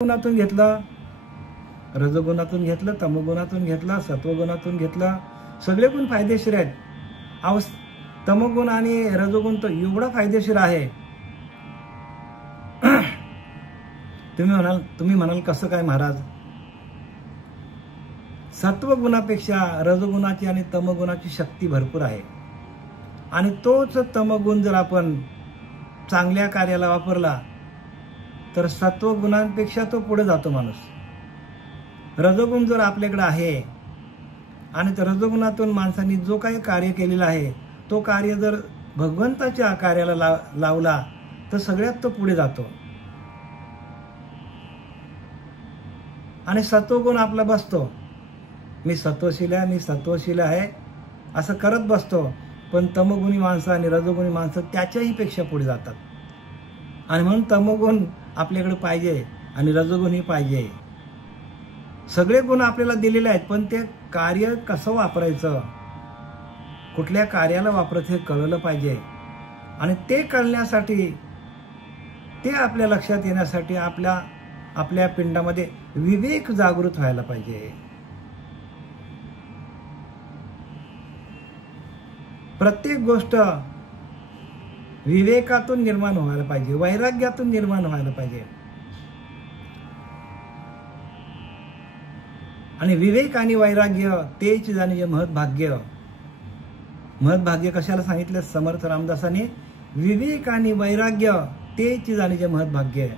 गुणातून घेतलं, रजोगुणातून घेतलं, तमोगुणातून घेतलं, सत्वगुणातून घेतलं, सगळे गुण फायदेशीर आहेत. तमोगुण आणि रजोगुण तर एवढा फायदेशीर आहे. तुम्ही म्हणाल कसं काय महाराज? सत्वगुणापेक्षा रजोगुणाची आणि तमोगुणाची शक्ती भरपूर आहे. आणि तोच तमोगुण जर आपण चांगल्या कार्याला वापरला तर सत्वगुणांपेक्षा तो पुढे जातो माणूस. रजोगुण जर आपल्याकडे आहे आणि त्या रजोगुणातून माणसांनी जो काही कार्य केलेला आहे तो कार्य जर भगवंताच्या कार्याला लावला तर सगळ्यात तो पुढे जातो. आणि सत्वगुण आपला बसतो, मी सत्वशील आहे असं करत बसतो. पण तमोगुणी माणसं आणि रजोगुणी माणसं त्याच्याही पेक्षा पुढे जातात. आणि म्हणून तमोगुण आपल्याकडे पाहिजे आणि रजोगुणही पाहिजे. सगळे गुण आपल्याला दिलेले आहेत, पण ते कार्य कसं वापरायचं, कुठल्या कार्याला वापरायचं हे कळलं पाहिजे. आणि ते कळण्यासाठी, ते आपल्या लक्षात येण्यासाठी आपल्या पिंडामध्ये विवेक जागृत व्हायला पाहिजे. प्रत्येक गोष्ट विवेकातून निर्माण व्हायला पाहिजे, वैराग्यातून निर्माण व्हायला पाहिजे. आणि विवेक आणि वैराग्य तेच जाणीजे महत्भाग्य. महत्भाग्य कशाला सांगितलं समर्थ रामदासांनी? विवेक आणि वैराग्य तेच जाणीजे महत्भाग्य.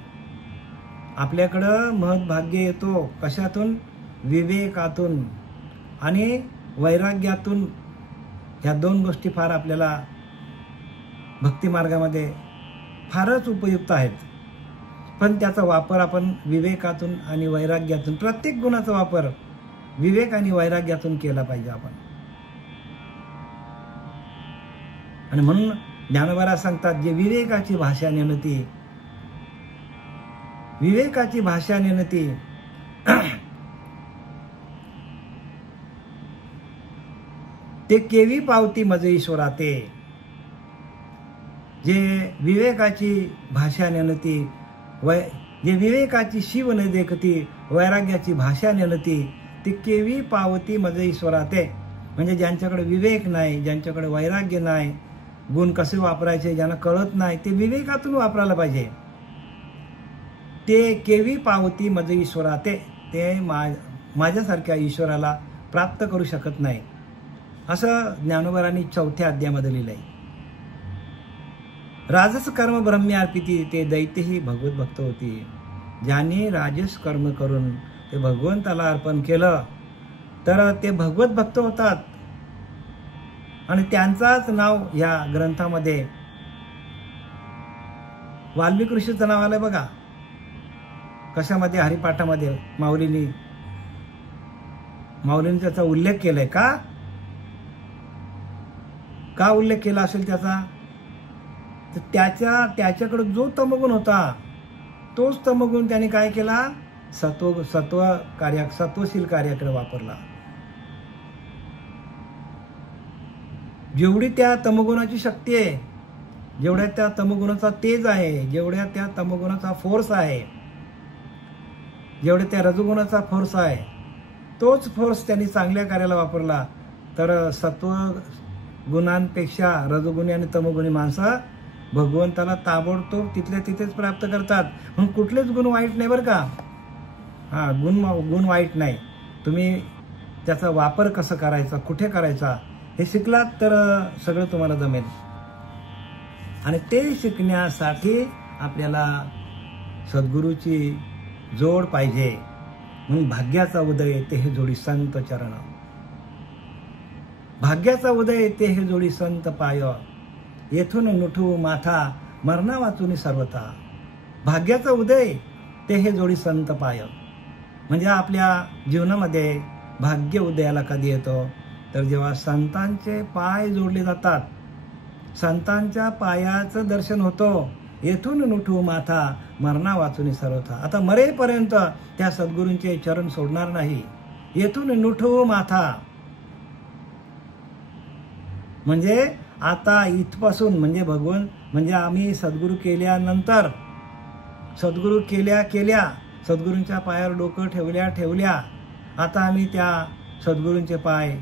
आपल्याकडं महत्भाग्य येतो कशातून? विवेकातून आणि वैराग्यातून. ह्या दोन गोष्टी फार आपल्याला भक्ती मार्गामध्ये फारच उपयुक्त आहेत. पण त्याचा वापर आपण विवेकातून आणि वैराग्यातून, प्रत्येक गुणाचा वापर विवेक आणि वैराग्यातून केला पाहिजे आपण. आणि म्हणून ज्ञानोबा सांगतात, जे विवेकाची भाषा नेनती, विवेकाची भाषा नेनती ते केवी पावती मज ईश्वराते. जे विवेकाची भाषा नेनती, जे विवेकाची शिव न देखती, वैराग्याची भाषा नेनती, ते केवी पावती मज ईश्वराते. म्हणजे ज्यांच्याकडे विवेक नाही, ज्यांच्याकडे वैराग्य नाही, गुण कसे वापरायचे ज्यांना कळत नाही, ते विवेकातून वापरायला पाहिजे. ते केवी पावती मज ईश्वराते, ते माझ्यासारख्या ईश्वराला प्राप्त करू शकत नाही, असं ज्ञानोबरांनी 4थ्या अध्यायामध्ये लिहिलंय. राजस कर्म ब्रह्मी अर्पिती, ते दैत्यही भगवत भक्त होती. ज्यांनी राजस कर्म करून ते भगवंताला अर्पण केलं तर ते भगवत भक्त होतात. आणि त्यांचाच नाव या ग्रंथामध्ये वाल्मिकी ऋषीचं नाव आलंय बघा. कशामध्ये? हरिपाठामध्ये माऊलींनी त्याचा उल्लेख केलाय. का उल्लेख केला असेल त्याचा? तर त्याच्याकडे जो तमोगुण होता तोच तमोगुण त्याने काय केला? सत्वशील कार्याकडे वापरला. जेवढी त्या तमोगुणाची शक्ती आहे, जेवढ्या त्या तमोगुणाचा तेज आहे, जेवढ्या त्या तमोगुणाचा फोर्स आहे, जेवढ्या त्या रजोगुणाचा फोर्स आहे, तोच फोर्स त्यांनी चांगल्या कार्याला वापरला तर सत्व गुणांपेक्षा रजोगुणी आणि तमोगुणी माणसं भगवंताला ताबडतोब तिथल्या तिथेच प्राप्त करतात. म्हणून कुठलेच गुण वाईट नाही बरं का. गुण वाईट नाही. तुम्ही त्याचा वापर कसा करायचा, कुठे करायचा हे शिकलात तर सगळं तुम्हाला जमेल. आणि ते शिकण्यासाठी आपल्याला सद्गुरूची जोड पाहिजे. म्हणून भाग्याचा उदय ते हे जोडी संत चरण, भाग्याचा उदय ते हे जोडी संत पाय, येथून नुठू माथा मरणा वाचून सर्वथा. भाग्याचा उदय ते हे जोडी संत पाय. म्हणजे आपल्या जीवनामध्ये भाग्य उदयाला कधी येतो? तर जेव्हा संतांचे पाय जोडले जातात, संतांच्या पायाचं दर्शन होतं. येथून नुठू माथा मरणा वाचून सर्वथा. आता मरेपर्यंत त्या सद्गुरूंचे चरण सोडणार नाही. येथून नुठू माथा म्हणजे आता इथपासून, म्हणजे म्हणजे आम्ही सद्गुरू केल्यानंतर, सद्गुरू केल्या सद्गुरूंच्या पायावर डोकं ठेवल्या आता आम्ही त्या सद्गुरूंचे पाय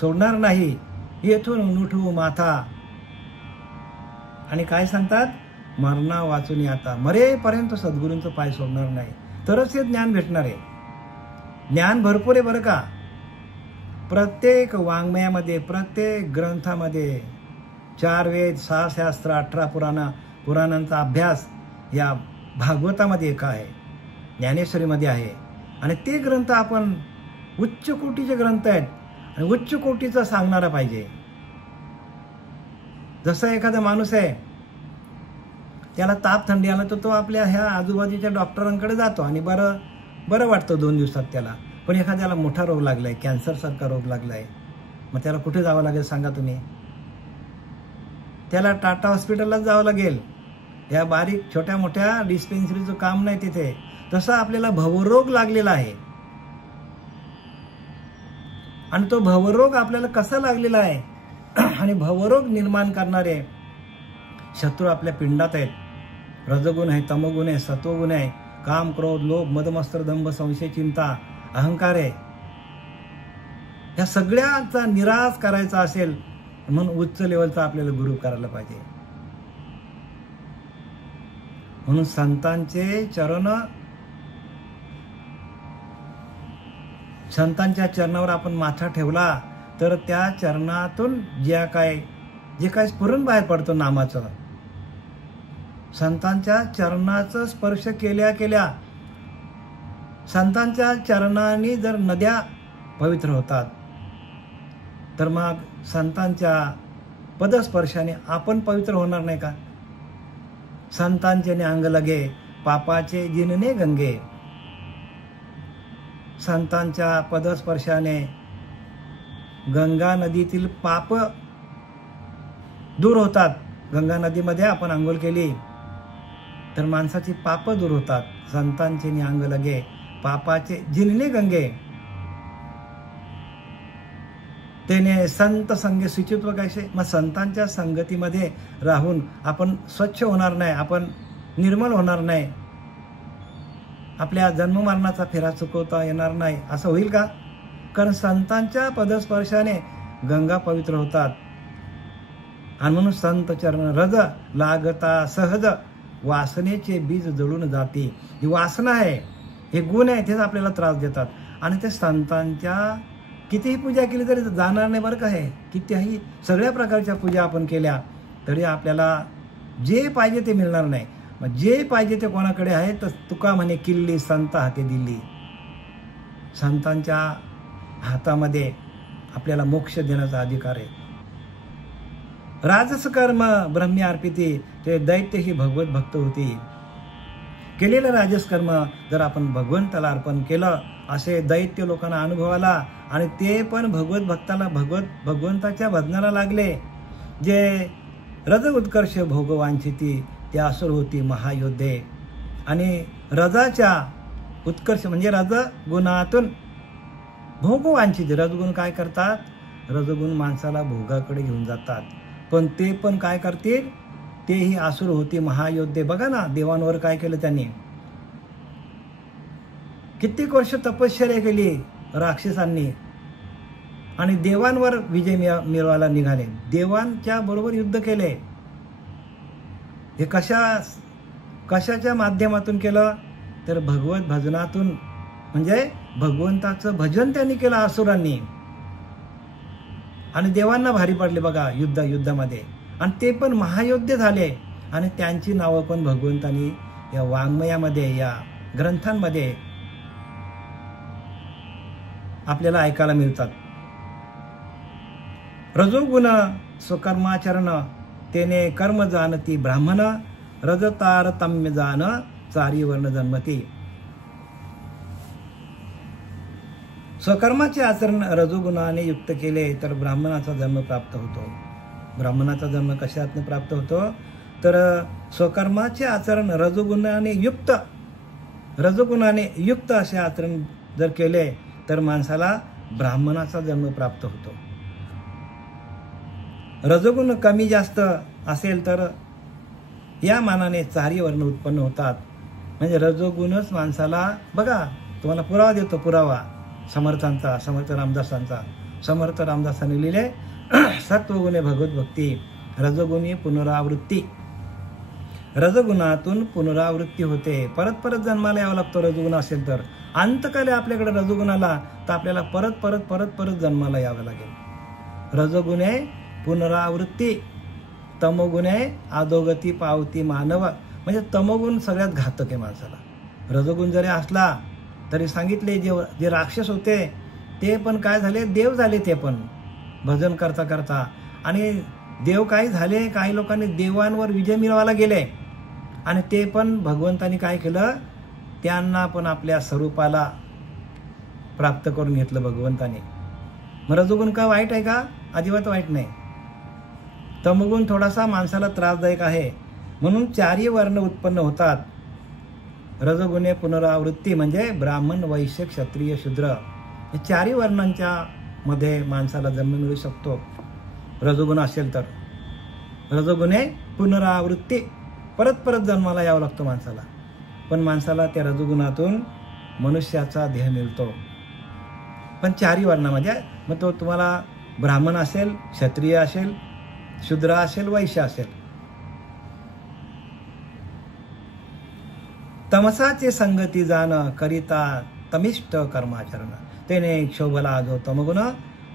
सोडणार नाही, येथून उठू माथा. आणि काय सांगतात, मरणा वाचून आता, मरेपर्यंत सद्गुरूंचं पाय सोडणार नाही, तरच हे ज्ञान भेटणार आहे. ज्ञान भरपूर आहे बरं का. प्रत्येक वाङ्मयामध्ये, प्रत्येक ग्रंथामध्ये 4 वेद, 6 शास्त्र, 18 पुराणांचा अभ्यास या भागवतामध्ये एक आहे, ज्ञानेश्वरीमध्ये आहे. आणि ते ग्रंथ आपण उच्च कोटीचे ग्रंथ आहेत आणि उच्च कोटीचं सांगणारा पाहिजे. जसं एखादा माणूस आहे, त्याला ताप थंडी आला तर तो आपल्या ह्या आजूबाजूच्या डॉक्टरांकडे जातो आणि बरं वाटतं 2 दिवसात त्याला. पण एखाद्याला मोठा रोग लागलाय, कॅन्सरसारखा रोग लागलाय, मग त्याला कुठे जावं लागेल सांगा तुम्ही? त्याला टाटा हॉस्पिटललाच जावं लागेल. या बारीक छोट्या मोठ्या डिस्पेन्सरीचं काम नाही तिथे. तसं आपल्याला भवरोग लागलेला आहे आणि तो भवरोग आपल्याला कसा लागलेला आहे आणि भवरोग निर्माण करणारे शत्रू आपल्या पिंडात आहेत. रजगुण आहे, तमगुण आहे, सत्वगुण आहे, काम, क्रोध, लोभ, मदमत्सर, दंभ, संशय, चिंता, अहंकार आहे. या सगळ्याचा निराश करायचा असेल म्हणून उच्च लेवलचा आपल्याला गुरु करायला पाहिजे. म्हणून संतांच्या चरणावर आपण माथा ठेवला तर त्या चरणातून जे काय स्फुरण बाहेर पडतो नामाचं. संतांच्या चरणाचं स्पर्श केल्या संतांच्या चरणाने जर नद्या पवित्र होतात, तर मग संतांच्या पदस्पर्शाने आपण पवित्र होणार नाही का? संतांचे अंग लगे पापाचे जिनने गंगे. संतांच्या पदस्पर्शाने गंगा नदीतील पाप दूर होतात. गंगा नदीमध्ये आपण आंघोळ केली तर माणसाची पाप दूर होतात. संतांचे अंग लगे पापाचे जिनने गंगे. त्याने संत संगे शुचित्व कैसे. मग संतांच्या संगतीमध्ये राहून आपण स्वच्छ होणार नाही, आपण निर्मल होणार नाही, आपल्या जन्ममरणाचा फेरा चुकवता येणार नाही, असं होईल का? कारण संतांच्या पदस्पर्शाने गंगा पवित्र होतात. आणि म्हणून संत चरण रज लागता सहज वासनेचे बीज जळून जाते. ही वासना आहे, हे गुण आहे, तेच आपल्याला त्रास देतात. आणि ते संतांच्या कितीही पूजा केली तरी जाणार नाही बरं का. हे कितीही सगळ्या प्रकारच्या पूजा आपण केल्या तरी आपल्याला जे पाहिजे ते मिळणार नाही. मग जे पाहिजे ते कोणाकडे आहे? तर तुका म्हणे किल्ली संत हाती दिली. संतांच्या हातामध्ये आपल्याला मोक्ष देण्याचा अधिकार आहे. राजस कर्म ब्रह्मी अर्पिती. ते दैत्य ही भगवत भक्त होती. केलेलं राजस कर्म जर आपण भगवंताला अर्पण केलं, असे दैत्य लोकांना अनुभवाला आणि ते पण भगवंताच्या भजनाला लागले. जे रज उत्कर्ष भोगवांचिती ते असुर होती महायोद्धे. आणि रजाच्या उत्कर्ष म्हणजे रजगुणातून भोगवांचित. रजगुण काय करतात? रजगुण माणसाला भोगाकडे घेऊन जातात. पण ते पण काय करतील? तेही असुर होती महायोद्धे. बघा ना देवांवर काय केलं त्यांनी. कित्येक वर्ष तपश्चर्या केली राक्षसांनी आणि देवांवर विजय मिळवायला निघाले. देवांच्या बरोबर युद्ध केले. हे कशाच्या माध्यमातून केलं? तर भगवत भजनातून. म्हणजे भगवंताचं भजन त्यांनी केलं असुरांनी आणि देवांना भारी पडले बघा युद्धामध्ये. आणि ते पण महायोद्धे झाले आणि त्यांची नावं पण भगवंतांनी या वाङ्मयामध्ये, या ग्रंथांमध्ये आपल्याला ऐकायला मिळतात. रजोगुण स्वकर्माचरण तेने कर्म जाणती ब्राह्मण. रजतारतम्य जान चारी वर्ण जन्मती. स्वकर्माचे आचरण रजोगुणाने युक्त केले तर ब्राह्मणाचा जन्म प्राप्त होतो. ब्राह्मणाचा जन्म कशातून प्राप्त होतो? तर स्वकर्माचे आचरण रजोगुणाने युक्त असे आचरण जर केले तर माणसाला ब्राह्मणाचा जन्म प्राप्त होतो. रजोगुण कमी जास्त असेल तर या मानाने चारी वर्ण उत्पन्न होतात. म्हणजे रजोगुणच माणसाला, बघा तुम्हाला पुरावा देतो, पुरावा समर्थांचा, समर्थ रामदासांचा. समर्थ रामदासांनी लिहिले सत्वगुणे भगवत भक्ती, रजोगुणी पुनरावृत्ती. रजगुणातून पुनरावृत्ती होते, परत परत जन्माला यावं लागतं रजोगुण असेल तर. अंतकाली आपल्याकडे रजोगुण आला तर आपल्याला परत परत परत परत जन्माला यावं लागेल. रजोगुणे पुनरावृत्ती, तमोगुणे अधोगती पावती मानव. म्हणजे तमोगुण सगळ्यात घातक आहे माणसाला. रजोगुण जरी असला तरी सांगितले जे राक्षस होते ते पण काय झाले, देव झाले ते पण भजन करता करता. आणि देव काय झाले, काही लोकांनी देवांवर विजय मिळवायला गेले आणि ते पण भगवंतानी काय केलं, त्यांना पण आपल्या स्वरूपाला प्राप्त करून घेतलं भगवंताने. मग रजोगुण का वाईट आहे का? अजिबात वाईट नाही. तमोगुण थोडासा माणसाला त्रासदायक आहे, म्हणून चारही वर्ण उत्पन्न होतात. रजोगुणे पुनरावृत्ती म्हणजे ब्राह्मण, वैश्य, क्षत्रिय, शूद्र हे चारही वर्णांच्या मध्ये माणसाला जन्म मिळू शकतो रजोगुण असेल तर. रजोगुणे पुनरावृत्ती, परत परत जन्माला यावं लागतं माणसाला. पण माणसाला त्या रजोगुणातून मनुष्याचा देह मिळतो, पण चारही वर्णामध्ये. मग तो तुम्हाला ब्राह्मण असेल, क्षत्रिय असेल, शूद्र असेल, वैश्य असेल. तमसाचे संगती जाण करिता तमिष्ट कर्माचरण, तेने क्षोभला जो तमगुण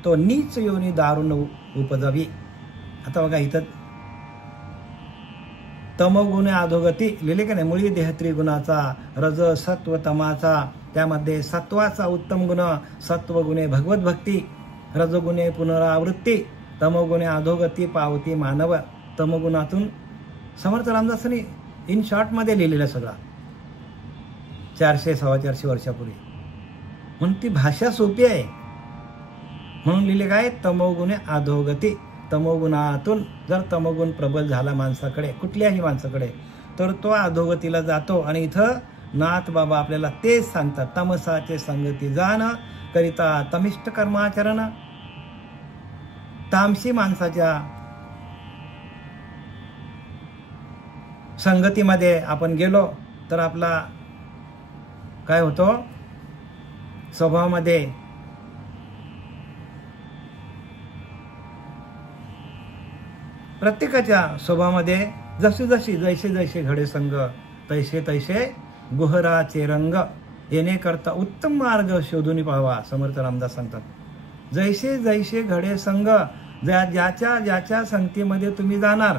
तो नीच योनी दारुण उपजवी. आता बघा इथं तमोगुणे अधोगती लिहिले का नाही. मुळी देह त्रिगुणाचा, रज सत्व तमाचा, त्यामध्ये सत्वाचा उत्तम गुण, सत्वगुणे भगवत भक्ती, रजगुणे पुनरावृत्ती, तमोगुणे अधोगती पावती मानव. तमोगुणातून समर्थ रामदासांनी इन शॉर्ट मध्ये लिहिलेलं सगळं 400-450 वर्षापूर्वी. म्हणून ती भाषा सोपी आहे म्हणून लिहिले काय, तमोगुणे अधोगती. तमोगुणातून जर तमोगुण प्रबल झाला माणसाकडे, कुठल्याही माणसाकडे, तर तो अधोगतीला जातो. आणि इथं नाथ बाबा आपल्याला तेच सांगतात, तमसाचे संगती जाण करिता तमिष्ट कर्माचरण. तामसी माणसाच्या संगतीमध्ये आपण गेलो तर आपला काय होतो, स्वभावामध्ये प्रत्येकाच्या स्वभावामध्ये जैसे जैसे घडे संग तैसे तैसे गुहराचे रंग, येणे करता उत्तम मार्ग शोधून पाहावा. समर्थ रामदास सांगतात, जैसे जैसे घडे संग, ज्याच्या ज्याच्या संगतीमध्ये तुम्ही जाणार.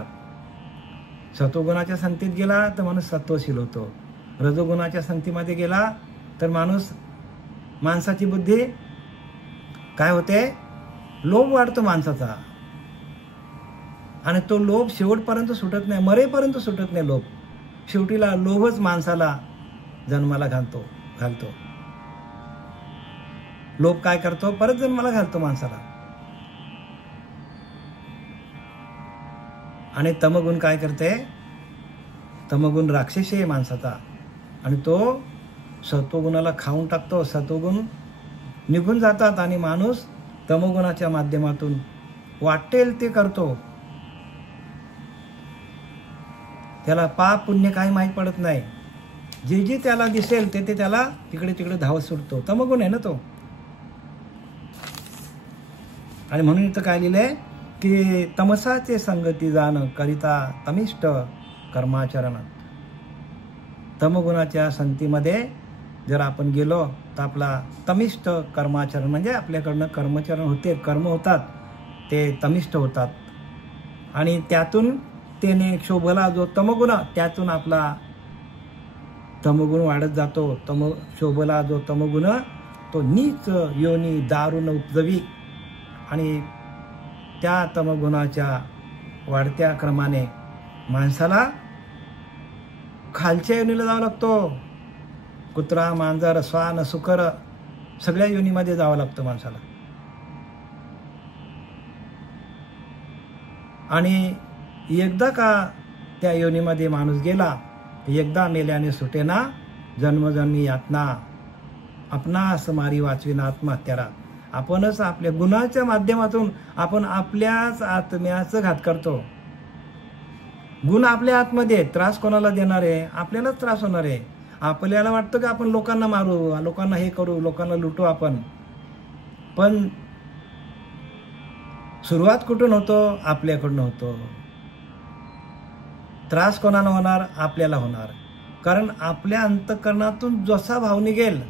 सत्वगुणाच्या संगतीत गेला तर माणूस सत्वशील होतो, रजोगुणाच्या संगतीमध्ये गेला तर माणसाची बुद्धी काय होते, लोभ वाढतो माणसाचा. आणि तो लोभ शेवटपर्यंत सुटत नाही, मरेपर्यंत सुटत नाही लोभ. शेवटीला लोभच माणसाला जन्माला घालतो. लोभ काय करतो, परत जन्माला घालतो माणसाला. आणि तमगुण काय करते, तमगुण राक्षसी आहे माणसाचा आणि तो सत्वगुणाला खाऊन टाकतो. सत्वगुण निघून जातात आणि माणूस तमगुणाच्या माध्यमातून वाटेल ते करतो. त्याला पाप पुण्य काही माहीत पडत नाही. जे जे त्याला दिसेल ते त्याला तिकडे तिकडे धावत सुटतो. तमगुण आहे ना तो. आणि म्हणून इथं काय लिहिलंय की तमसाचे संगती जाण करिता तमिष्ट कर्माचरण. तमगुणाच्या संगतीमध्ये जर आपण गेलो तर आपला तमिष्ट कर्माचरण म्हणजे आपल्याकडनं कर्मचरण होते, कर्म होतात ते तमिष्ट होतात. आणि त्यातून त्याने क्षोभला जो तमगुण, त्यातून आपला तमगुण वाढत जातो. क्षोभला जो तमगुण तो नीच योनी दारुण उपजवी. आणि त्या तमगुणाच्या वाढत्या क्रमाने माणसाला खालच्या योनीला जावं लागतो. कुत्रा, मांजर, स्वान, सुकर सगळ्या योनीमध्ये जावं लागतं माणसाला. आणि एकदा का त्या योनीमध्ये माणूस गेला, एकदा मेल्याने सुटेना जन्मजन्मी यातना. आपणास मारी वाचविना आत्महत्यारा. आपणच आपल्या गुणाच्या माध्यमातून आपण आपल्याच आत्म्याचा घात करतो. गुण आपल्या आतमध्ये त्रास कोणाला देणार आहे, आपल्यालाच त्रास होणार आहे. आपल्याला वाटतं की आपण लोकांना मारू, लोकांना हे करू, लोकांना लुटू आपण. पण सुरुवात कुठून होतो? आपल्याकडून होतो. त्रास कोणाला होणार? आपल्याला होणार. कारण आपल्या अंतःकरणातून जसा भाव निघेल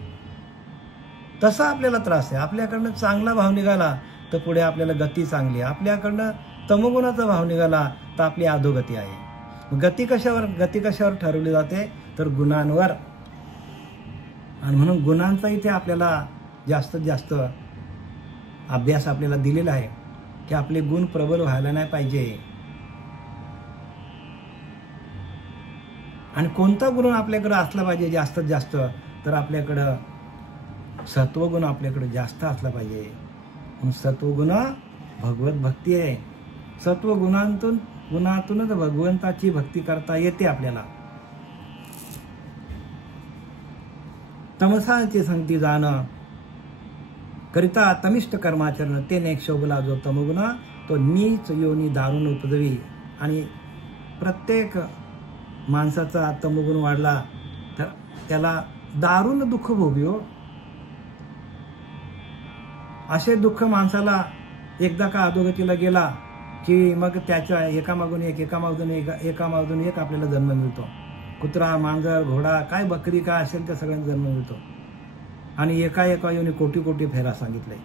तसा आपल्याला त्रास आहे. आपल्याकडनं चांगला भाव निघाला तर पुढे आपल्याला गती चांगली आहे. आपल्याकडनं तमोगुणाचा भाव निघाला तर आपली अधोगती आहे. गती कशावर ठरवली जाते? तर गुणांवर. आणि म्हणून गुणांचा इथे आपल्याला जास्तीत जास्त अभ्यास आपल्याला दिलेला आहे की आपले गुण प्रबल व्हायला नाही पाहिजे. आणि कोणता गुण आपल्याकडे असला पाहिजे जास्तीत जास्त? तर आपल्याकडं सत्वगुण आपल्याकडे जास्त असला पाहिजे. म्हणून सत्वगुण भगवत भक्ती आहे. गुणातूनच भगवंताची भक्ती करता येते आपल्याला. तमसाची संगती जाणं करिता तमिष्ट कर्माचरण ते नेक शोभला जो तमगुण तो नीच योनी दारुण उपजवी. आणि प्रत्येक माणसाचा तमगुण वाढला तर त्याला दारुण दुःख भोगयो. असे दुःख माणसाला एकदा का अधोगतीला गेला की मग त्याच्या एकामागून एक आपल्याला जन्म मिळतो. कुत्रा, मांजर, घोडा, काय बकरी काय असेल त्या सगळ्यांना जन्म मिळतो. आणि एका योनी कोटी कोटी फेरा सांगितलंय.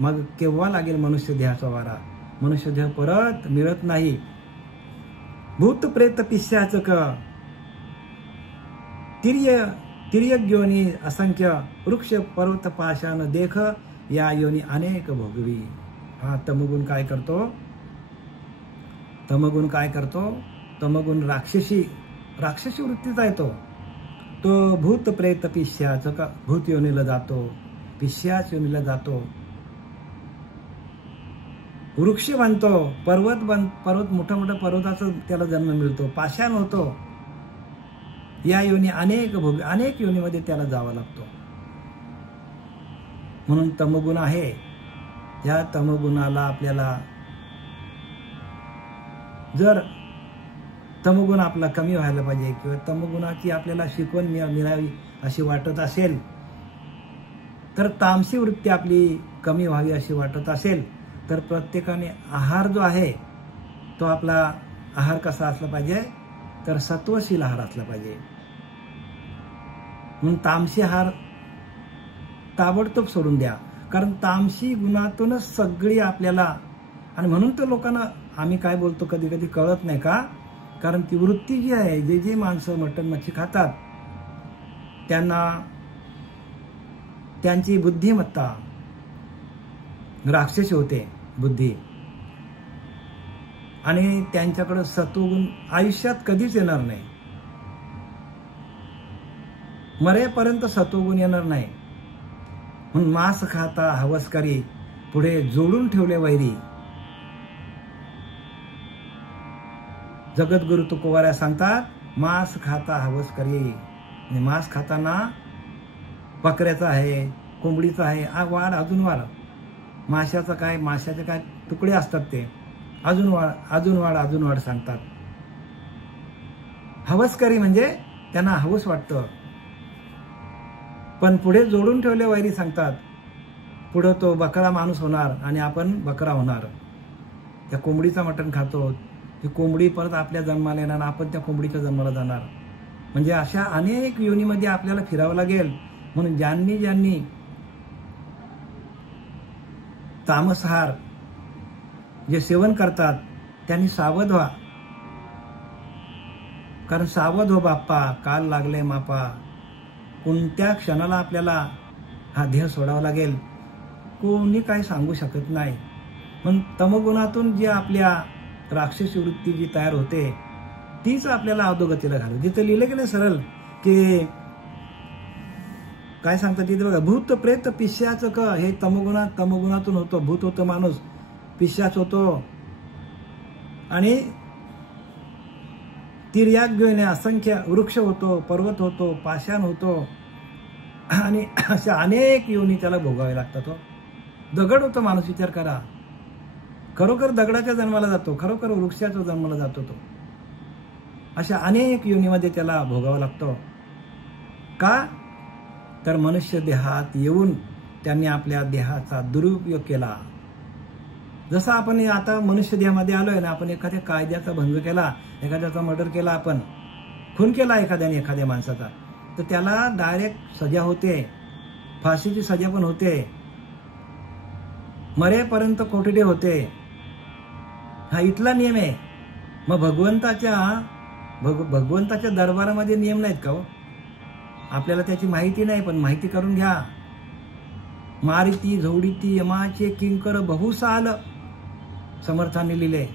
मग केव्हा लागेल मनुष्य देहाचा वारा? मनुष्य देह परत मिळत नाही. भूत प्रेत पिशाचक तिर्यक योनी असंख्य वृक्ष पर्वत पाशान देख या योनी अनेक भोगवी. हा तमगुण काय करतो? तमगुण राक्षसी वृत्तीचा येतो. तो भूत प्रेत पिशाचक भूत योनीला जातो, पिशाच योनीला जातो. वृक्ष बनतो, पर्वत मोठा पर्वताचा त्याला जन्म मिळतो, पाषाण होतो. या योनी अनेक योनीमध्ये त्याला जावं लागतो. म्हणून तमगुण आहे. या तमगुणाला आपल्याला जर तमगुण आपला कमी व्हायला पाहिजे किंवा तमगुणाची आपल्याला शिकवण मिळावी अशी वाटत असेल, तर तामसी वृत्ती आपली कमी व्हावी अशी वाटत असेल, तर प्रत्येकाने आहार जो आहे तो आपला आहार कसा असला पाहिजे? तर सत्वशील आहार असला पाहिजे. म्हणून तामसी आहार ताबडतोब सोडून द्या. कारण तामसी गुणातूनच सगळी आपल्याला, आणि म्हणून तर लोकांना आम्ही काय बोलतो कधी कधी कळत नाही का? कारण ती वृत्ती जी आहे, जे माणसं मटण मच्छी खातात त्यांना त्यांची बुद्धिमत्ता राक्षसी होते बुद्धी, आणि त्यांच्याकडे सत्वगुण आयुष्यात कधीच येणार नाही. मरेपर्यंत सत्वगुण येणार नाही. म्हणून मांस खाता हवसकरी पुढे जोडून ठेवले वैरी. जगद्गुरु तुकोबाऱ्या सांगतात, मांस खाता हवसकरी. आणि मांस खाताना बकऱ्याचा आहे, कोंबडीचा आहे, अजून वाढ. माशाचे काय तुकडे असतात ते अजून वाढ सांगतात. हवसकरी म्हणजे त्यांना हवस वाटतं. पण पुढे जोडून ठेवले वैरी सांगतात, पुढे तो बकरा माणूस होणार आणि आपण बकरा होणार. त्या कोंबडीचा मटण खातो, ती कोंबडी परत आपल्या जन्माला येणार, आपण त्या कोंबडीच्या जन्माला जाणार. म्हणजे अशा अनेक योनीमध्ये आपल्याला फिरावं लागेल. म्हणून ज्यांनी तामसहार जे सेवन करतात त्यांनी सावध व्हा. कारण सावध हो बाप्पा, काल लागले मापा. कोणत्या क्षणाला आपल्याला हा देह सोडावा लागेल कोणी काही सांगू शकत नाही. म्हणून तमगुणातून जी आपल्या राक्षसी वृत्ती जी तयार होते तीच आपल्याला अधोगतीला घालू. जिथे लिहिलं की नाही सरळ की काय सांगतात तिथे बघा, भूत प्रेत पिशाच हे तमगुणातून होतो. भूत होतो माणूस, पिशाच होतो, आणि तिर्याग्योने असंख्य वृक्ष होतो, पर्वत होतो, पाषाण होतो, आणि अशा अनेक योनी त्याला भोगावे लागतात. हो, दगड होतो माणूस, विचार करा. खरोखर दगडाच्या जन्माला जातो, खरोखर वृक्षाच्या जन्माला जातो तो. अशा अनेक योनीमध्ये त्याला भोगावा लागतो. का तर मनुष्य देहात येऊन त्यांनी आपल्या देहाचा दुरुपयोग केला. जसं आपण आता मनुष्य देहामध्ये आलोय ना, आपण एखाद्या कायद्याचा भंग केला, एखाद्याचा मर्डर केला, आपण खून केला एखाद्याने एखाद्या माणसाचा, तर त्याला डायरेक्ट सजा होते, फाशीची सजा पण होते, मरेपर्यंत कोठडी होते. हा इथला नियम आहे. मग भगवंताच्या दरबारामध्ये नियम नाहीत का हो? आपल्याला त्याची माहिती नाही, पण माहिती करून घ्या. मारिती झोडीती यमाचे किंकर बहुसाल, समर्थांनी लिहिले.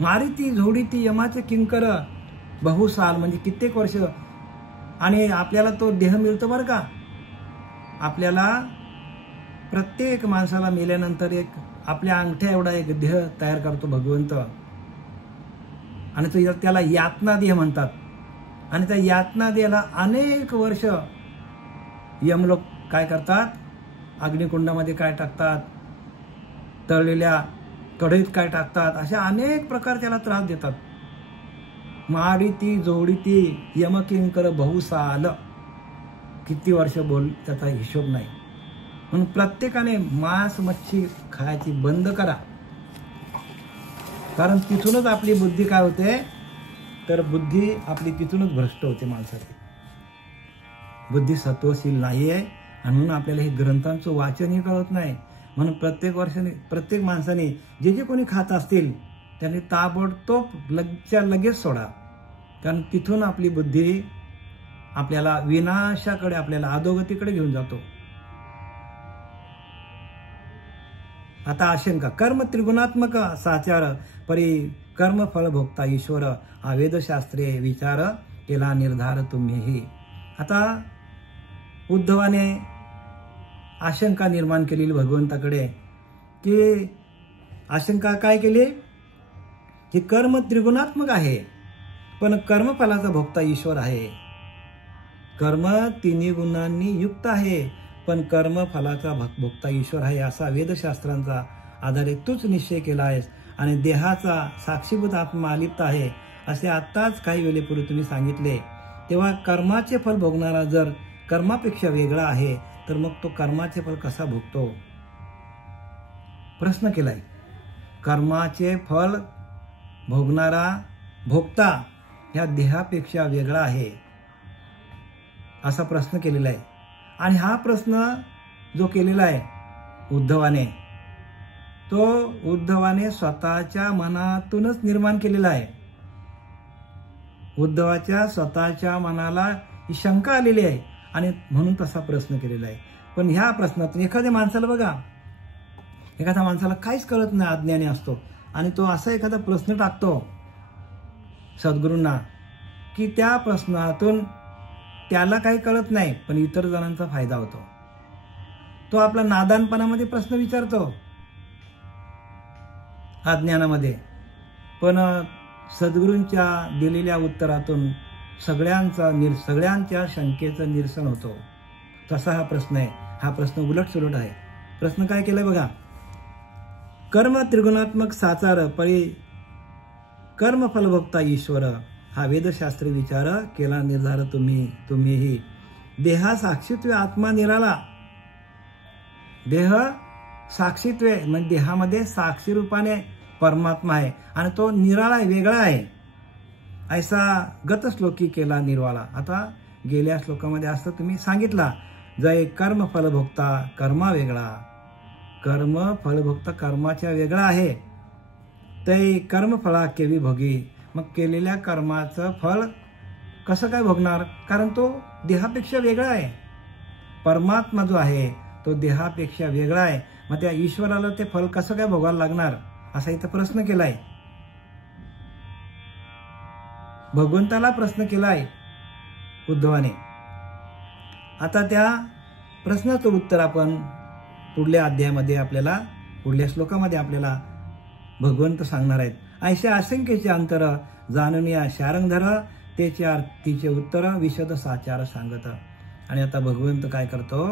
मारिती झोडीती यमाचे किंकर बहुसाल म्हणजे कित्येक वर्ष. आणि आपल्याला तो देह मिळतो बरं का. आपल्याला प्रत्येक माणसाला मेल्यानंतर एक आपल्या अंगठ्या एवढा एक देह तयार करतो भगवंत, आणि तो त्याला यातना देह म्हणतात. आणि त्या यातना देहाला अनेक वर्ष यमलोक काय करतात, अग्निकुंडामध्ये काय टाकतात, तळलेल्या कढईत काय टाकतात, अशा अनेक प्रकार त्याला त्रास देतात. मारिती जोडीती यमकिंकर बहुसाल, किती वर्ष बोल त्याचा हिशोब नाही. म्हणून प्रत्येकाने मांस मच्छी खायची बंद करा. कारण तिथूनच आपली बुद्धी काय होते, तर बुद्धी आपली तिथूनच भ्रष्ट होते. माणसाची बुद्धी सत्वशील नाहीये, आणि म्हणून आपल्याला हे ग्रंथांचं वाचनही कळत नाही. म्हणून प्रत्येक माणसाने जे जे कोणी खात असतील त्यांनी ताबडतोब लगेच सोडा. कारण तिथून आपली बुद्धी आपल्याला विनाशाकडे, आपल्याला अधोगतीकडे घेऊन जातो. आता आशंका, कर्म त्रिगुणात्मक साचार परी कर्म फळ भोगता ईश्वर, हा वेदशास्त्रे विचार केला निर्धार तुम्हीही. आता उद्धवाने आशंका निर्माण केलेली भगवंताकडे, की आशंका काय केली, की कर्म त्रिगुणात्मक आहे, पण कर्मफलाचा भोगता ईश्वर आहे. कर्म तिन्ही गुणांनी युक्त आहे, पण कर्मफलाचा भोगता ईश्वर आहे, असा वेदशास्त्रांचा आधारे तूच निश्चय केला आहेस. आणि देहाचा साक्षीभूत आत्मा अलिप्त आहे असे आत्ताच काही वेळेपूर्वी तुम्ही सांगितले. तेव्हा कर्माचे फल भोगणारा जर कर्मापेक्षा वेगळा आहे, तर मग तो कर्माचे फल कसा भोगतो? प्रश्न केलाय. कर्माचे फल भोगणारा भोगता ह्या देहापेक्षा वेगळा आहे असा प्रश्न केलेला आहे. आणि हा प्रश्न जो केलेला आहे उद्धवाने स्वतःच्या मनातूनच निर्माण केलेला आहे. उद्धवाच्या स्वतःच्या मनाला ही शंका आलेली आहे आणि म्हणून तसा प्रश्न केलेला आहे. पण ह्या प्रश्नातून एखाद्या माणसाला काहीच कळत नाही, अज्ञानी असतो, आणि तो असा एखादा प्रश्न टाकतो सद्गुरूंना की त्या प्रश्नातून त्याला काही कळत नाही, पण इतर जणांचा फायदा होतो. तो आपला नादानपणामध्ये प्रश्न विचारतो अज्ञानामध्ये, पण सद्गुरूंच्या दिलेल्या उत्तरातून सगळ्यांच्या शंकेचं निरसन होतो. तसा हा प्रश्न आहे. हा प्रश्न उलटसुलट आहे. प्रश्न काय केलाय बघा. कर्म त्रिगुणात्मक साचार परी कर्म फलभोक्ता ईश्वर, हा वेदशास्त्री विचार केला निर्धार तुम्हीही. देहा साक्षीत्व आत्मा निराला. देह साक्षीत्व म्हणजे देहामध्ये साक्षी रूपाने परमात्मा आहे आणि तो निराळा आहे, वेगळा आहे. ऐसा गत श्लोकी केला निर्वाळा. आता गेल्या श्लोकामध्ये असं तुम्ही सांगितला, जय कर्म फलभोक्ता कर्मा वेगळा. कर्म फलभोक्ता कर्माच्या वेगळा आहे. ते कर्म फळा केवी भोगी. मग केलेल्या कर्माचं फळ कसं काय भोगणार? कारण तो देहापेक्षा वेगळा आहे. परमात्मा जो आहे तो देहापेक्षा वेगळा आहे. मग त्या ईश्वराला ते फळ कसं काय भोगायला लागणार असा इथं प्रश्न केलाय. भगवंताला प्रश्न केलाय उद्धवाने. आता त्या प्रश्नाचं उत्तर आपण पुढल्या अध्यायामध्ये पुढल्या श्लोकामध्ये आपल्याला भगवंत सांगणार आहेत. ऐशा आशंकेचे अंतर जाणून या शारंगधर, तिचे उत्तर विशद साचार सांगत. आणि आता भगवंत काय करतो,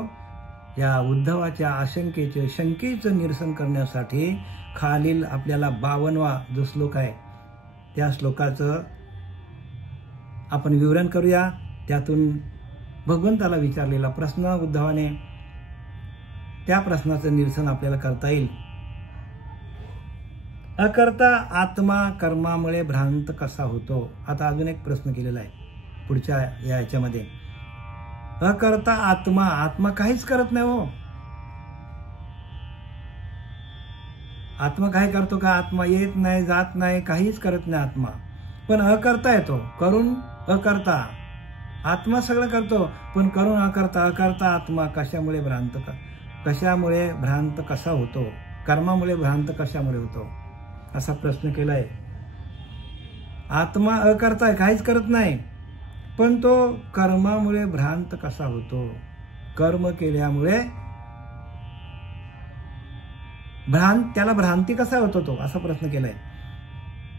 या उद्धवाच्या शंकेचं निरसन करण्यासाठी खालील आपल्याला 52वा जो श्लोक आहे त्या श्लोकाचं आपण विवरण करूया. त्यातून भगवंताला विचारलेला प्रश्न उद्धवाने, त्या प्रश्नाचं निरसन आपल्याला करता येईल. अकर्ता आत्मा कर्मामुळे भ्रांत कसा होतो. आता अजून एक प्रश्न केलेला आहे पुढच्या याच्यामध्ये. अकर्ता आत्मा, आत्मा काहीच करत नाही हो. आत्मा काय करतो का? आत्मा येत नाही, जात नाही, काहीच करत नाही आत्मा. पण अकर्ता येतो, करून अकर्ता. आत्मा सगळं करतो पण करून अकर्ता. अकर्ता आत्मा कशामुळे भ्रांत कसा होतो? कर्मामुळे भ्रांत कशामुळे होतो असा प्रश्न केलाय. आत्मा अकर्ता आहे, काहीच करत नाही, पण तो कर्मामुळे भ्रांत कसा होतो? कर्म केल्यामुळे त्याला भ्रांती कसा होतो तो, असा प्रश्न केलाय.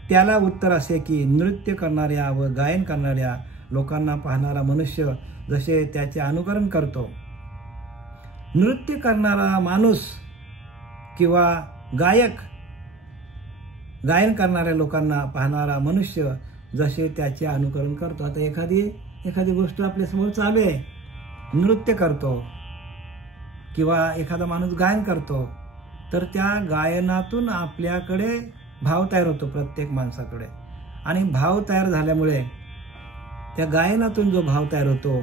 त्याला उत्तर असे की नृत्य करणाऱ्या व गायन करणाऱ्या लोकांना पाहणारा मनुष्य जसे त्याचे अनुकरण करतो, नृत्य करणारा माणूस किंवा गायन करणाऱ्या लोकांना पाहणारा मनुष्य जसे त्याचे अनुकरण करतो. आता एखादी गोष्ट आपल्यासमोर चालू आहे, नृत्य करतो किंवा एखादा माणूस गायन करतो, तर त्या गायनातून आपल्याकडे भाव तयार होतो प्रत्येक माणसाकडे. आणि भाव तयार झाल्यामुळे त्या गायनातून जो भाव तयार होतो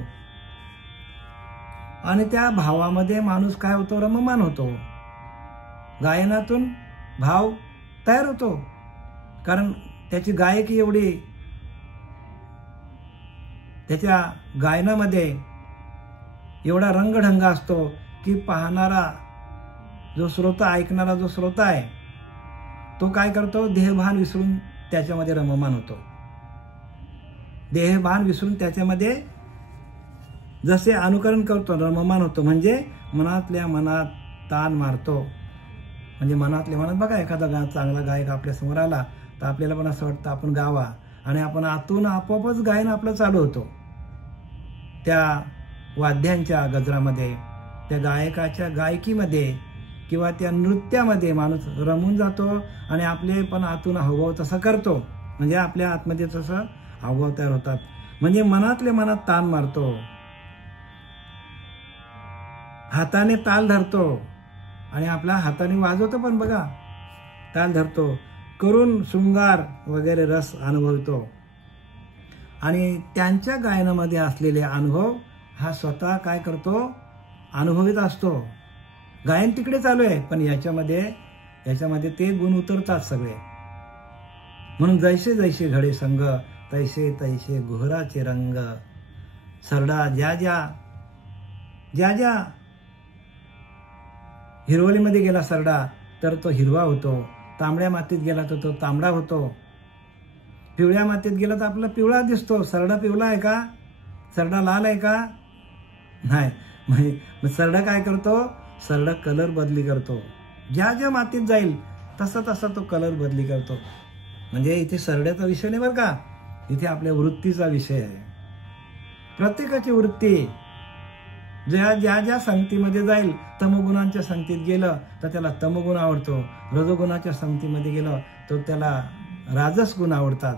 आणि त्या भावामध्ये माणूस काय होतो? रममान होतो. गायनातून भाव तयार होतो, कारण त्याची गायकी एवढी, त्याच्या गायनामध्ये एवढा रंगढंग असतो की पाहणारा जो श्रोता, ऐकणारा जो श्रोता आहे, तो काय करतो? देहभान विसरून त्याच्यामध्ये रममान होतो. देहभान विसरून त्याच्यामध्ये जसे अनुकरण करतो, रममान होतो. म्हणजे मनातल्या मनात तान मारतो. म्हणजे मनातल्या मनात बघा, एखादा चांगला गायक आपल्या समोर आला तर आपल्याला पण असं वाटतं आपण गावा, आणि आपण आतून आपोआपच गायन आपलं चालू होतो. त्या वाद्यांच्या गजरामध्ये, त्या गायकाच्या गायकीमध्ये किंवा त्या नृत्यामध्ये माणूस रमून जातो आणि आपले पण आतून हावभाव तसा करतो. म्हणजे आपल्या आतमध्ये तसं हावभाव तयार होतात. म्हणजे मनातल्या मनात तान मारतो, हाताने ताल धरतो आणि आपल्या हाताने वाजवतो पण बघा, ताल धरतो, करून शृंगार वगैरे रस अनुभवतो. आणि त्यांच्या गायनामध्ये असलेले अनुभव हा स्वतः काय करतो? अनुभवित असतो. गायन तिकडे चालू आहे पण याच्यामध्ये ते गुण उतरतात सगळे. म्हणून जैसे जैसे घडे संग तैसे तैसे गुहराचे रंग. सरडा ज्या ज्या हिरवळीमध्ये गेला सरडा तर तो हिरवा होतो, तांबड्या मातीत गेला तर तो तांबडा होतो, पिवळ्या मातीत गेला तर आपला पिवळा दिसतो. सरडा पिवळा आहे का? सरडा लाल आहे का? नाही. मग सरडा काय करतो? सरडा कलर बदली करतो. ज्या मातीत जाईल तसा तो कलर बदली करतो. म्हणजे इथे सरड्याचा विषय नाही बरं का, इथे आपल्या वृत्तीचा विषय आहे. प्रत्येकाची वृत्ती ज्या संगतीमध्ये जाईल, तमगुणांच्या संगतीत गेलं तर त्याला तमगुण आवडतो, रजोगुणाच्या संगतीमध्ये गेलं तर त्याला राजस गुण आवडतात,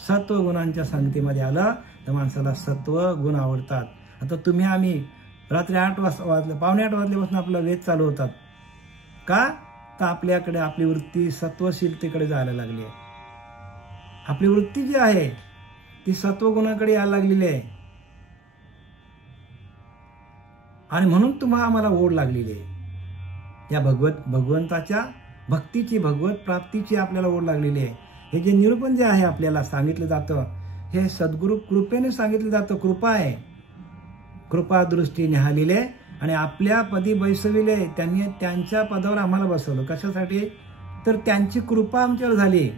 सत्व गुणांच्या संगतीमध्ये आलं तर माणसाला सत्व गुण आवडतात. आता तुम्ही आम्ही रात्री 8 वाजले, पावणे 8 वाजल्यापासून आपला वेध चालू होतात का? तर आपल्याकडे आपली वृत्ती सत्वशीलतेकडे जायला लागली आहे. आपली वृत्ती जी आहे ती सत्वगुणाकडे यायला लागलेली आहे. आणि म्हणून तुम्हाला आम्हाला ओढ लागलेली आहे या भगवंताच्या भक्तीची, भगवत प्राप्तीची आपल्याला ओढ लागलेली आहे. हे जे निरूपण जे आहे आपल्याला सांगितलं जातं, हे सद्गुरु कृपेने सांगितलं जातं. कृपा आहे, कृपा दृष्टी निहालिले आणि आपल्या पदी बैसविले. त्यांनी त्यांच्या पदावर आम्हाला बसवलं. कशासाठी? तर त्यांची कृपा आमच्यावर झाली.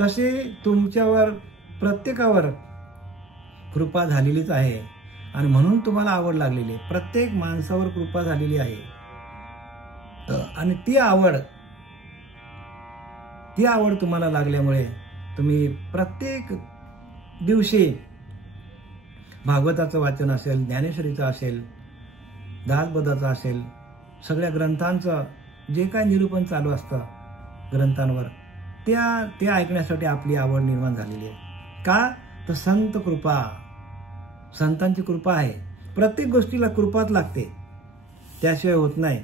तसे तुमच्यावर प्रत्येकावर कृपा झालेलीच आहे आणि म्हणून तुम्हाला आवड लागलेली आहे. प्रत्येक माणसावर कृपा झालेली आहे आणि ती आवड तुम्हाला लागल्यामुळे तुम्ही प्रत्येक दिवशी भागवताचं वाचन असेल, ज्ञानेश्वरीचं असेल, दासबोधाचं असेल, सगळ्या ग्रंथांचं जे काय निरूपण चालू असतं ग्रंथांवर, ते ऐकण्यासाठी आपली आवड निर्माण झालेली आहे. का? तर संतांची कृपा आहे. प्रत्येक गोष्टीला कृपाच लागते, त्याशिवाय होत नाही.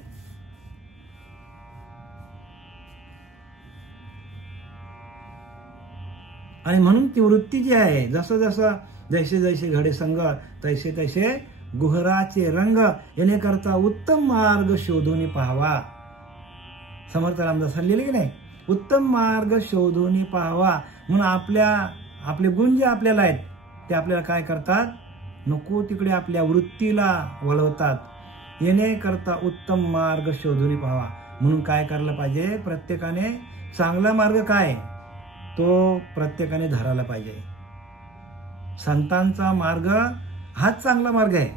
आणि म्हणून ती वृत्ती जी आहे, जसं जसं जैसे जैसे घडे संग तैसे तैसे गुहराचे रंग, येणे करता उत्तम मार्ग शोधून पाहावा. समर्थ रामदास लिहिले की नाही, उत्तम मार्ग शोधून पाहावा. म्हणून आपले गुण जे आपल्याला आहेत ते आपल्याला काय करतात, नको तिकडे आपल्या वृत्तीला वळवतात. येणे करता उत्तम मार्ग शोधून पाहावा. म्हणून काय करायला पाहिजे, प्रत्येकाने चांगला मार्ग काय तो प्रत्येकाने धरायला पाहिजे. संतांचा मार्ग हाच चांगला मार्ग आहे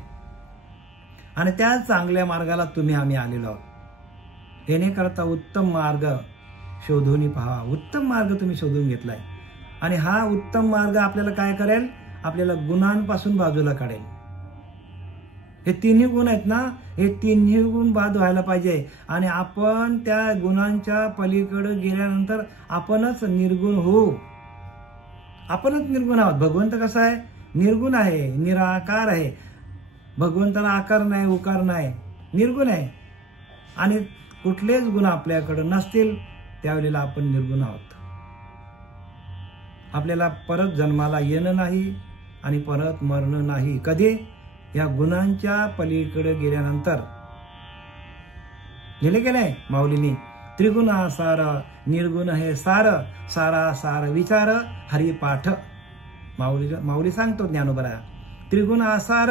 आणि त्या चांगल्या मार्गाला आम्ही आलेलो आहोत. येणे करता उत्तम मार्ग शोधून पहा. उत्तम मार्ग तुम्ही शोधून घेतलाय आणि हा उत्तम मार्ग आपल्याला काय करेल, आपल्याला गुणांपासून बाजूला काढेल. हे तिन्ही गुण आहेत ना, हे तिन्ही गुण बाद व्हायला पाहिजे आणि आपण त्या गुणांच्या पलीकडे गेल्यानंतर आपणच निर्गुण होऊ. आपणच निर्गुण आहोत. भगवंत कसा आहे, निर्गुण आहे, निराकार आहे. भगवंताला आकार नाही, उकार नाही, निर्गुण आहे. आणि कुठलेच गुण आपल्याकडे नसतील त्यावेळेला आपण निर्गुण आहोत. आपल्याला परत जन्माला येणं नाही आणि परत मरणं नाही. कधी, या गुणांच्या पलीकडे गेल्यानंतर. लिहिले की नाही माऊलींनी, त्रिगुणासार निर्गुण हे सार, सारा सार विचार हरिपाठ. माऊली सांगतो ज्ञानोबरा, त्रिगुण आसार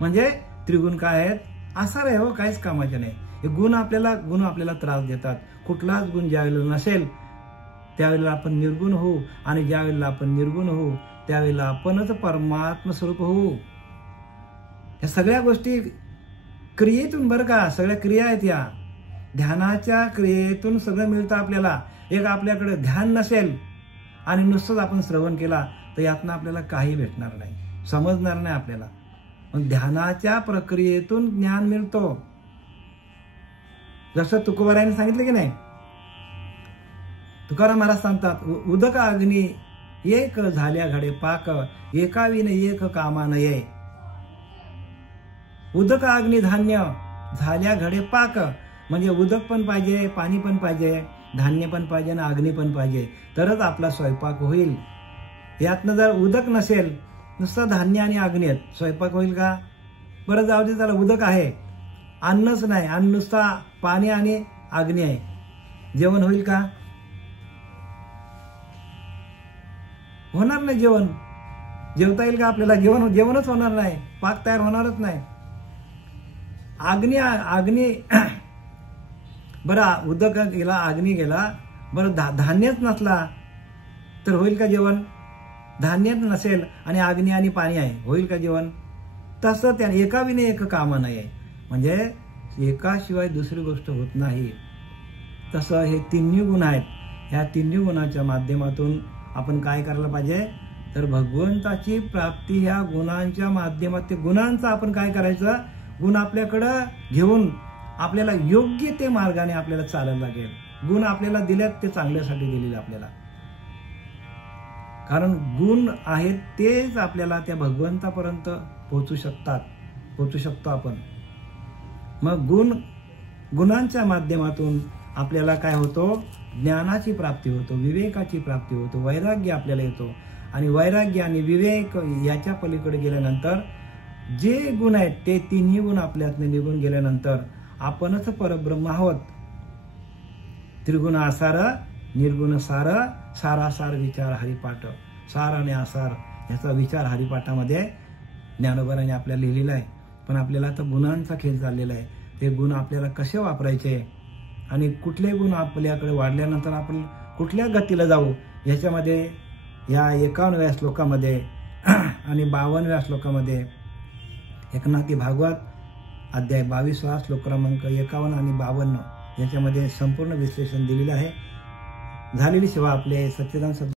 म्हणजे त्रिगुण काय आहेत, आसार आहे हो, काहीच कामाचे नाही. हे गुण आपल्याला त्रास देतात. कुठलाच गुण ज्यावेळेला नसेल त्यावेळेला आपण निर्गुण होऊ आणि ज्यावेळेला आपण निर्गुण होऊ त्यावेळेला आपणच परमात्म स्वरूप होऊ. या सगळ्या गोष्टी क्रियेतून, बरं का, सगळ्या क्रिया आहेत या ध्यानाच्या क्रियेतून सगळं मिळतं आपल्याला. एक आपल्याकडे ध्यान नसेल आणि नुसतंच आपण श्रवण केला तर यातनं आपल्याला काही भेटणार नाही, समजणार नाही आपल्याला. पण ध्यानाच्या प्रक्रियेतून ज्ञान मिळतो. जसं तुकोबारायांनी सांगितलं की नाही, तुकाराम महाराज सांगतात, उदक अग्नी एक झाल्या घडे पाक, एका विन एक कामा नये. उदक अग्नी धान्य झाल्या घडे पाक म्हणजे उदक पण पाहिजे, पाणी पण पाहिजे, धान्य पण पाहिजे आणि अग्नी पण पाहिजे, तरच आपला स्वयंपाक होईल. यातनं जर उदक नसेल, नुसतं धान्य आणि अग्नी आहेत, स्वयंपाक होईल का? बरं जाऊ दे, त्याला उदक आहे, अन्नच नाही आणि नुसता पाणी आणि अग्नी आहे, जेवण होईल का? होणार नाही. जेवण जेवता येईल का आपल्याला? जेवणच होणार नाही, पाक तयार होणारच नाही. अग्नी बरं, उदक गेला, अग्नी गेला, बरं धान्यच नसला तर होईल का जेवण? धान्यच नसेल आणि अग्नी आणि पाणी आहे, होईल का जेवण? तसं त्या एका विने एक कामा नाही आहे, म्हणजे एकाशिवाय दुसरी गोष्ट होत नाही. तसं हे तिन्ही गुण आहेत. ह्या तिन्ही गुणाच्या माध्यमातून आपण काय करायला पाहिजे, तर भगवंताची प्राप्ती ह्या गुणांच्या माध्यमात, गुणांचं आपण काय करायचं, गुण आपल्याकडं घेऊन आपल्याला योग्य ते मार्गाने आपल्याला चालायला लागेल. गुण आपल्याला दिलेत ते चांगल्यासाठी दिलेले आपल्याला, कारण गुण आहेत तेच आपल्याला त्या भगवंतापर्यंत पोहोचू शकतो आपण. मग गुणांच्या माध्यमातून आपल्याला काय होतो, ज्ञानाची प्राप्ती होतो, विवेकाची प्राप्ती होतो, वैराग्य आपल्याला येतो. आणि वैराग्य आणि विवेक याच्या पलीकडे गेल्यानंतर जे गुण आहेत ते तिन्ही गुण आपल्यातून निघून गेल्यानंतर आपणच परब्रह्म आहोत. त्रिगुण आसार निर्गुण सार, सारासार विचार हरिपाठ. सार आणि आसार याचा विचार हरिपाठामध्ये ज्ञानोबाराने आपल्याला लिहिलेला आहे. पण आपल्याला आता गुणांचा खेळ चाललेला आहे. ते गुण आपल्याला कसे वापरायचे आणि कुठले गुण आपल्याकडे वाढल्यानंतर आपण कुठल्या गतीला जाऊ, ह्याच्यामध्ये या 51व्या श्लोकामध्ये आणि 52व्या श्लोकामध्ये एकनाथी भागवत अध्याय 22 श्लोक क्रमांक 51 आणि 52 याच्यामध्ये संपूर्ण विश्लेषण दिलेलं आहे. झालेली सेवा आपले सच्चिदानंद